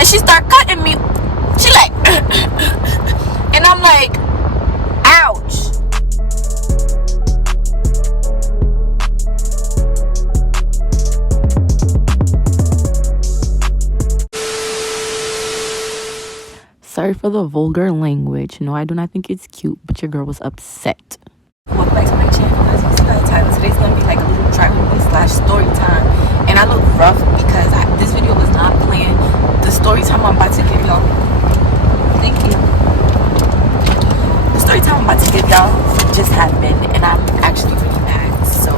and she start cutting me. She like, and I'm like, ouch. Sorry for the vulgar language. No, I do not think it's cute, but your girl was upset. Welcome back to my channel. As you see by the title, today's gonna be like a little travel / story time, and I look rough because this video was not planned. The story time I'm about to give y'all. Thank you. The story time I'm about to give y'all just happened, and I'm actually really mad. So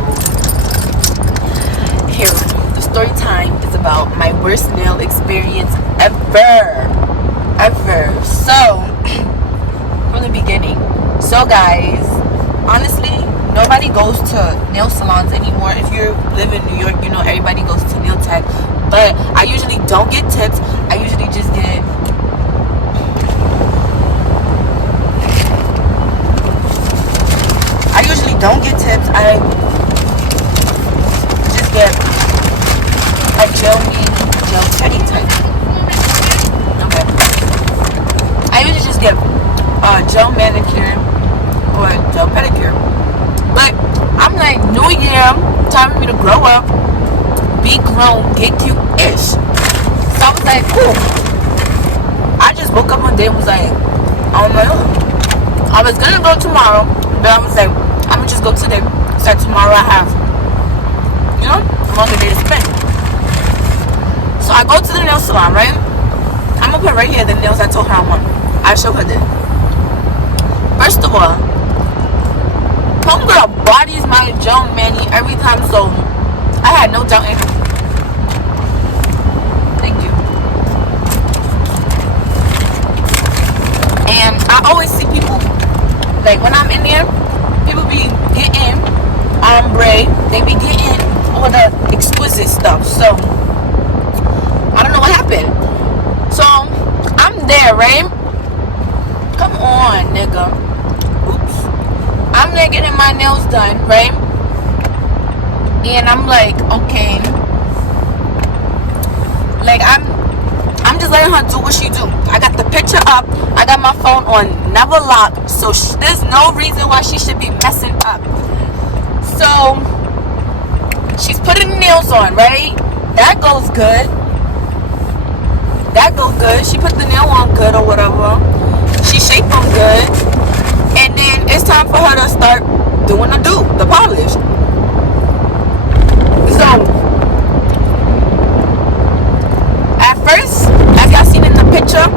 here, the story time is about my worst nail experience ever. So from the beginning. So guys, honestly, nobody goes to nail salons anymore. If you live in New York, you know everybody goes to nail tech, but I usually don't get tips. I usually just get I just get a gel petty type. Okay, I usually just get gel manicure or gel pedicure. But I'm like, New Year, time for me to grow up, be grown, get cute-ish. So I was like, cool. I just woke up one day and was like, oh my God. I was gonna go tomorrow, but I was like, I'm gonna just go today. So tomorrow I have, you know, a longer day to spend. So I go to the nail salon, right? I'm gonna put right here the nails I told her I want. I show her this. First of all, homegirl bodies my gel mani every time, so I had no doubt in her. Thank you. And I always see people, like when I'm in there, people be getting ombre, they be getting all the exquisite stuff. So I don't know what happened. So I'm there, right? Come on, nigga. Oops. I'm there getting my nails done, right? And I'm like, okay. Like I'm just letting her do what she do. I got the picture up. I got my phone on never lock. So there's no reason why she should be messing up. So she's putting nails on, right? That goes good. She put the nail on good or whatever. She shaped them good. And then it's time for her to start doing the polish. So at first, as y'all seen in the picture,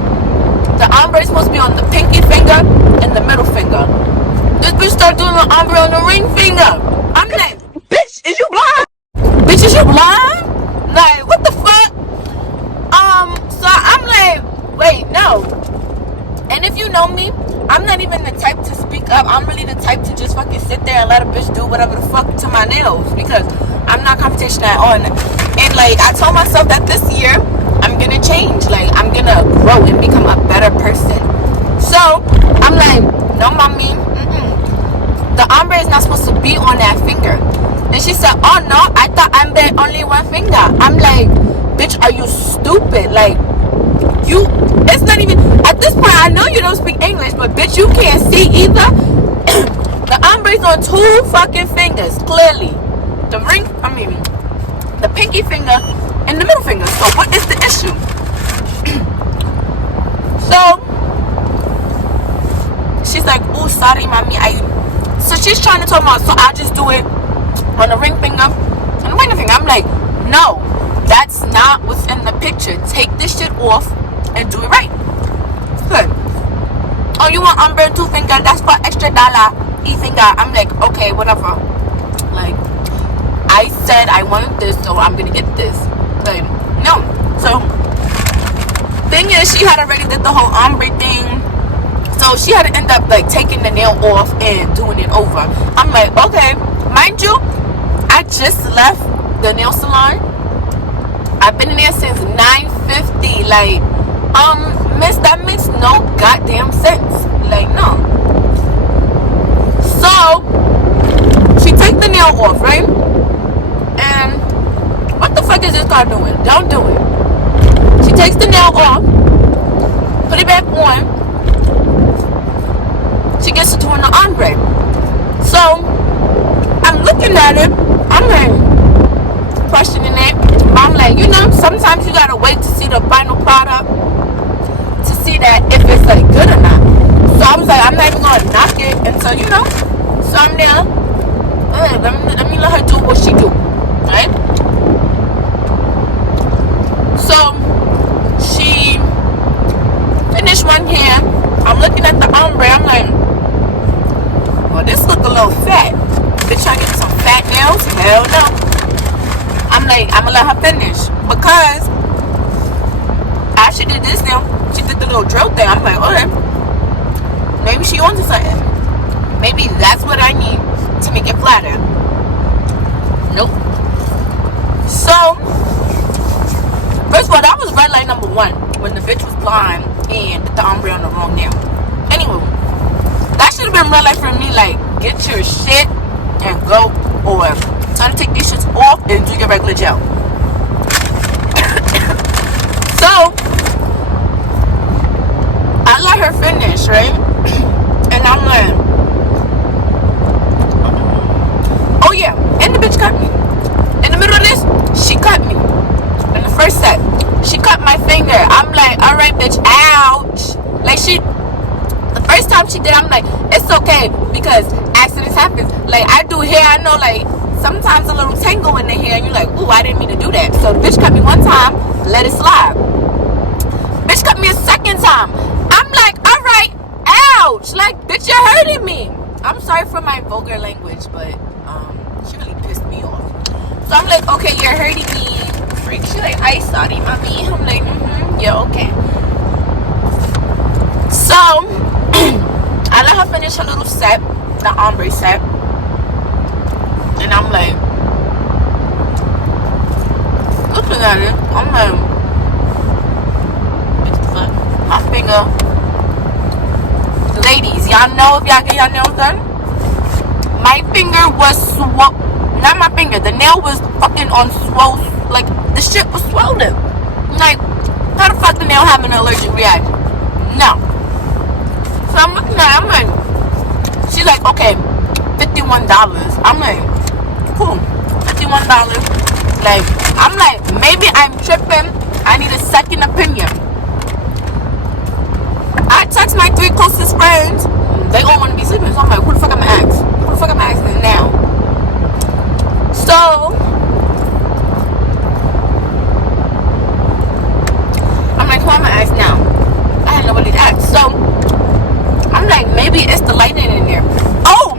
the ombre is supposed to be on the pinky finger and the middle finger. This bitch started doing the ombre on the ring finger. I'm like, bitch, is you blind? Bitch, is you blind? Like, what the fuck? So I'm like, wait, no. And if you know me, I'm not even the type to speak up. I'm really the type to just fucking sit there and let a bitch do whatever the fuck to my nails, because I'm not confrontational at all. And like, I told myself that this year I'm gonna change. Like, I'm gonna grow and become a better person. So I'm like, no, mommy, the ombre is not supposed to be on that finger. And she said, oh no, I thought I'm the only one finger. I'm like, bitch, are you stupid? Like, it's not even, at this point, I know you don't speak English, but bitch, you can't see either. The ombre's on 2 fucking fingers, clearly. The pinky finger and the middle finger. So what is the issue? So she's like, oh, sorry, mommy. So she's trying to talk about, so I'll just do it on the ring finger and the ring finger. I'm like, no, that's not what's in the picture. Take this shit off and do it right. Good. Oh, you want ombre 2 finger? That's for extra $1 each finger. I'm like, okay, whatever. Like, I said I wanted this, so I'm gonna get this. Like, no. So thing is, she had already did the whole ombre thing, so she had to end up like taking the nail off and doing it over. I'm like, okay. Mind you, I just left the nail salon. I've been in there since 9:50. Like, miss, that makes no goddamn sense. Like, no. So she take the nail off, right? And what the fuck is this car doing? Don't do it. She takes the nail off, put it back on. She gets to doing the ombre. So I'm looking at it. I'm like questioning it. I'm like, sometimes you gotta wait to see the final product to see that if it's like good or not. So I was like, I'm not even gonna knock it until So I'm there. Let me let her do what she do, right? So she finished one hair. I'm looking at the ombre. I'm like, well, this look a little fat. Bitch, I get some fat nails? Hell no. I'm like, I'm gonna let her finish because after she did this nail, she did the little drill thing. I'm like, okay, maybe she onto something. Maybe that's what I need to make it flatter. Nope. So first of all, that was red light number 1 when the bitch was blind and did the ombre on the wrong nail. Anyway, that should have been red light for me. Like, get your shit and go, or time to take these shits off and do your regular gel. So I let her finish, right? And I'm like, oh yeah, and the bitch cut me. In the middle of this, she cut me. In the first set, she cut my finger. I'm like, alright bitch, ouch. Like the first time she did, I'm like, it's okay because accidents happen. Like I do hair, I know like sometimes a little tangle in the hair and you're like, ooh, I didn't mean to do that. So the bitch cut me one time, let it slide. Bitch cut me a second time. I'm like, alright, ouch. Like, bitch, you're hurting me. I'm sorry for my vulgar language, but she really pissed me off. So I'm like, okay, you're hurting me. Freak. She like, I sorry, mommy. I'm like, yeah, okay. So I let her finish her little set, the ombre set. And I'm like, looking at it, I'm like, my finger. Ladies, y'all know if y'all get y'all nails done, my finger was not my finger, the nail was fucking on swole, like the shit was swollen. Like, how the fuck the nail having an allergic reaction? No. So I'm looking at it, I'm like, she's like, okay, $51. I'm like, cool, $51. Like, I'm like, maybe I'm tripping, I need a second opinion. I text my 3 closest friends. They all want to be sleeping. So I'm like, who the fuck am I asking? Who the fuck am I asking now? So I'm like, who am I asking now? I had nobody to ask. So I'm like, maybe it's the lighting in there. Oh,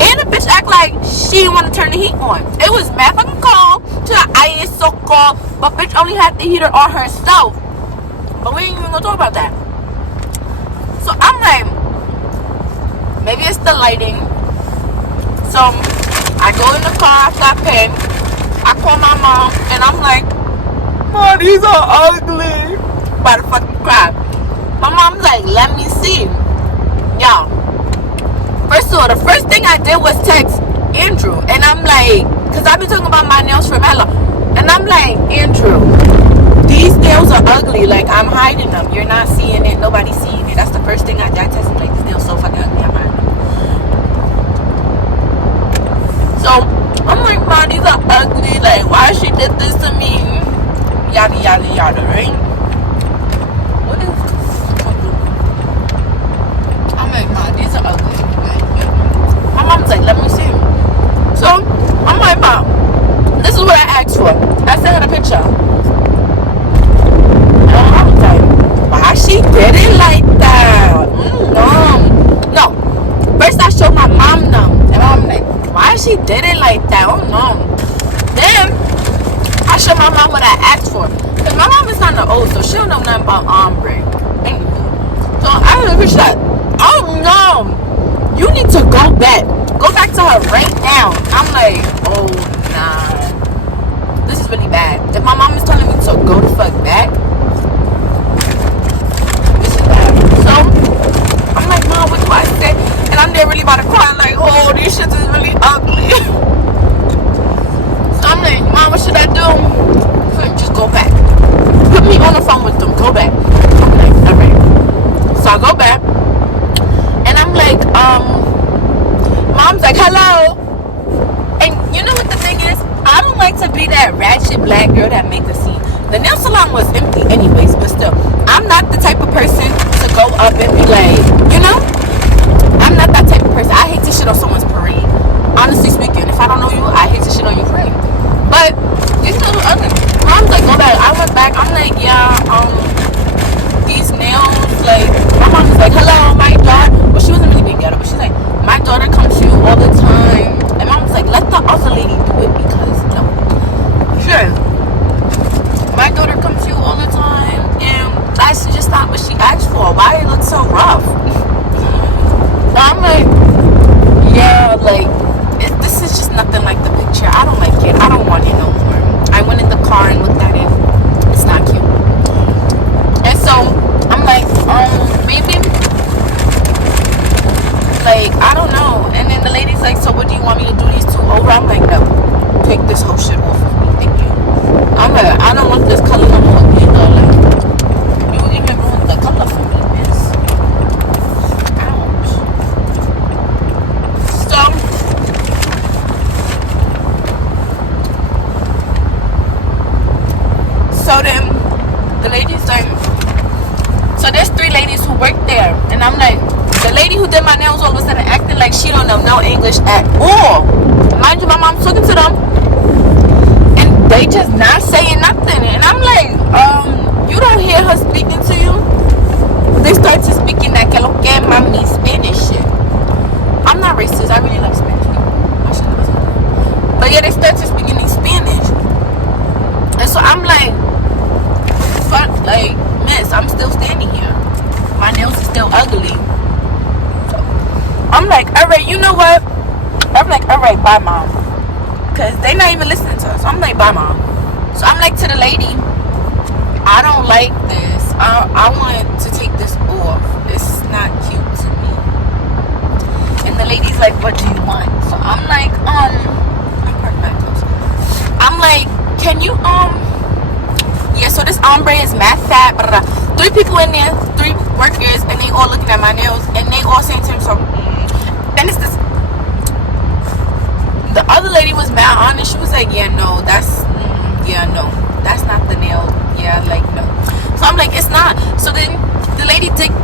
and the bitch act like she didn't want to turn the heat on. It was mad fucking cold. She's like, I is so cold. But bitch only had the heater on herself. But we ain't even gonna talk about that. So I'm like, maybe it's the lighting. So I go in the car after I pay. I call my mom and I'm like, Mom, these are ugly. About to fucking cry. My mom's like, let me see. Y'all, first of all, the first thing I did was text Andrew. And I'm like, because I've been talking about my nails for hella. And I'm like, Andrew, these nails are ugly. Like, I'm hiding them. You're not seeing it. Nobody's seeing it. That's the first thing I texted. Like, these nails so fucking ugly. I'm hiding them. So I'm like, Mom, these are ugly. Like, why she did this to me? Yada, yada, yada, right? What is this? I'm like, Mom, these are ugly. My mom's like, let me see. So I'm like, Mom, this is what I asked for. I sent her the picture. And I was like, why she did it like that? No. First I showed my mom them. And I'm like, why she did it like that? Oh no. Then I showed my mom what I asked for. Because my mom is kind of old, so she don't know nothing about ombre. So I was like, she's like, oh no. You need to go back. Go back to her right now. I'm like, oh nah. This is really bad. If my mom is telling me to go the fuck back, this is bad. So I'm like, Mom, what do I say? And I'm there really about to cry. I'm like, oh, these shits is really ugly. So I'm like, Mom, what should I do? So just go back. Put me on the phone with them. for? Why it look so rough? I'm like, yeah, like, this is just nothing like the picture. I don't like it. I don't want it no more. I went in the car and looked at it. It's not cute. And so, I'm like, maybe, like, I don't know. And then the lady's like, so what do you want me to do these two over? I'm like, no, take this whole shit off of me. Thank you. I'm like, I don't want this color no more either. Like, you even ruined the color for me, miss. Ouch. So then the lady's like, so there's 3 ladies who work there, and I'm like, the lady who did my nails all of a sudden acting like she don't know no English at all. Mind you, my mom's talking to them, and they just not saying nothing. And I'm like, you don't hear her speaking to you? They start to speaking that que lo que mami Spanish shit. I'm not racist. I really like Spanish people. I shouldn't have said that. But yeah, they start to speaking in Spanish, and so I'm like, fuck, like, miss, I'm still standing here. My nails are still ugly. I'm like, alright, you know what? I'm like, alright, bye, mom. Because they not even listening to us. I'm like, bye, mom. So I'm like to the lady, I don't like this. I want to take this off. It's not cute to me. And the lady's like, what do you want? So I'm like, I'm like, can you, yeah, so this ombre is mad fat, blah, blah, blah. 3 people in there, 3 workers, and they all looking at my nails, and they all saying to him, so, then it's this, the other lady was mad honest. She was like, yeah, no, that's, yeah, no, that's not the nail, yeah, like, no. So I'm like, it's not. So then the lady taking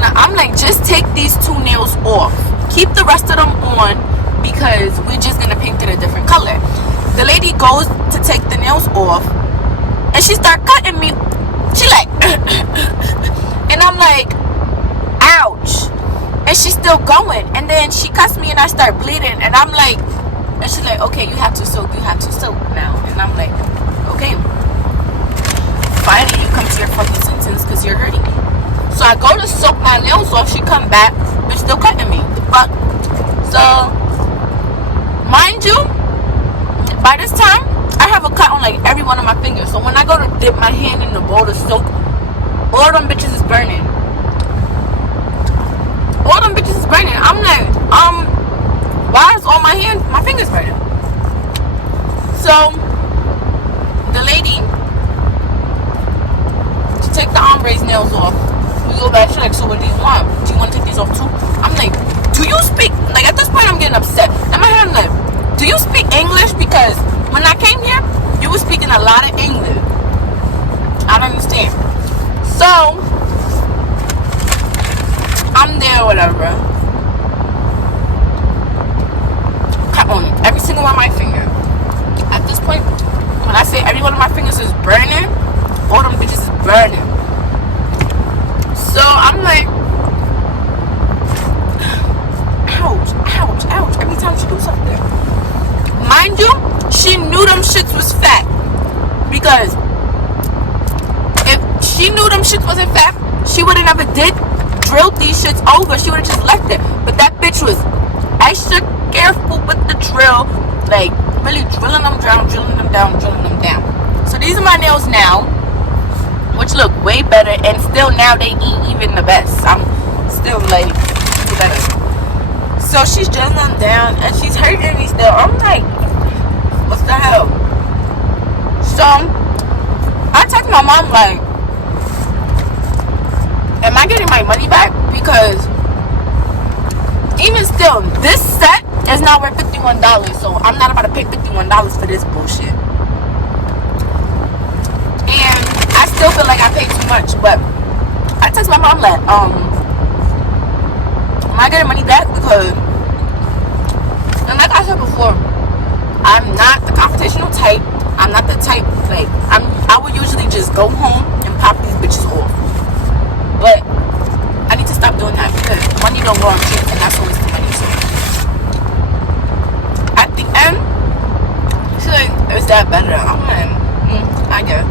it, I'm like, just take these 2 nails off. Keep the rest of them on, because we're just gonna paint it a different color. The lady goes to take the nails off, and she start cutting me. She like, and I'm like, ouch. And she's still going. And then she cuts me, and I start bleeding. And I'm like, and she's like, okay, you have to soak now. And I'm like, okay. Finally, you come to your fucking sentence, because you're hurting me. So I go to soak my nails off. She come back, but still cutting me. The fuck. So, mind you, by this time, I have a cut on like every one of my fingers. So when I go to dip my hand in the bowl of soap, all them bitches is burning. All them bitches is burning. I'm like, why is all my fingers burning? So the lady, to take the ombre's nails off, we go back. She's like, so what do you want? Do you want to take these off too? I'm like, do you speak, like, at this point I'm getting upset. In my head I'm like, do you speak English? Because when I came here, you were speaking a lot of English. I don't understand. So, I'm there or whatever. Cut on every single one of my finger. At this point, when I say every one of my fingers is burning, all them bitches is burning. So, I'm like, ouch, ouch, ouch. Every time she do something. Mind you, she knew them shits was fat. Because if she knew them shits wasn't fat, she would have never drilled these shits over. She would have just left it. But that bitch was extra careful with the drill. Like, really drilling them down, drilling them down, drilling them down. So these are my nails now, which look way better. And still now they eat even the best. I'm still like, better. So she's drilling them down and she's hurting me still. I'm like, what the hell? So I text my mom like, am I getting my money back? Because even still, this set is not worth $51. So I'm not about to pay $51 for this bullshit. And I still feel like I paid too much. But I text my mom like, am I getting money back? Because, and like I said before, I'm not the confrontational type. I'm not the type, like, I would usually just go home and pop these bitches off. But I need to stop doing that because money don't go on trips, and that's always the money. So at the end, she's like, is that better? I'm like, I guess.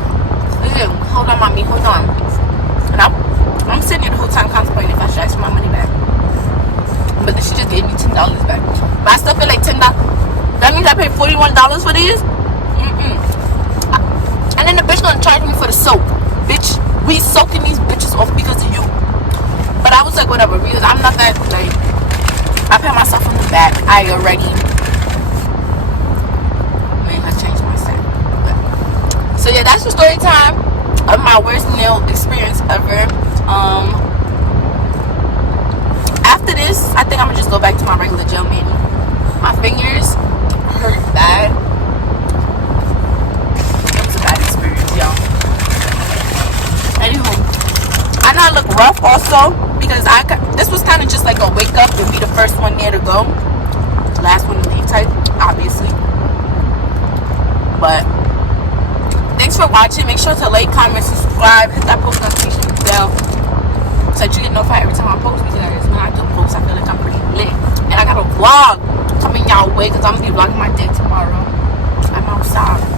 Hold on, mommy, hold on. And think I paid $41 for these. And then the bitch gonna charge me for the soap. Bitch, we soaking these bitches off because of you. But I was like, whatever, because I'm not that, like, I pat myself on the back. I already, man, I changed my set. But, so yeah, that's the story time of my worst nail experience ever. After this, I think I'm gonna just go back to my regular gel mani. My fingers hurt bad. It was a bad experience, y'all. Anywho, I know I look rough also because this was kind of just like a wake up and be the first one there to go, last one to leave type, obviously. But thanks for watching. Make sure to like, comment, subscribe, hit that post notification bell so that you get notified every time I post, because when I do post, I feel like I'm pretty lit. And I got a vlog coming y'all way because I'm gonna be vlogging my day tomorrow. I'm outside.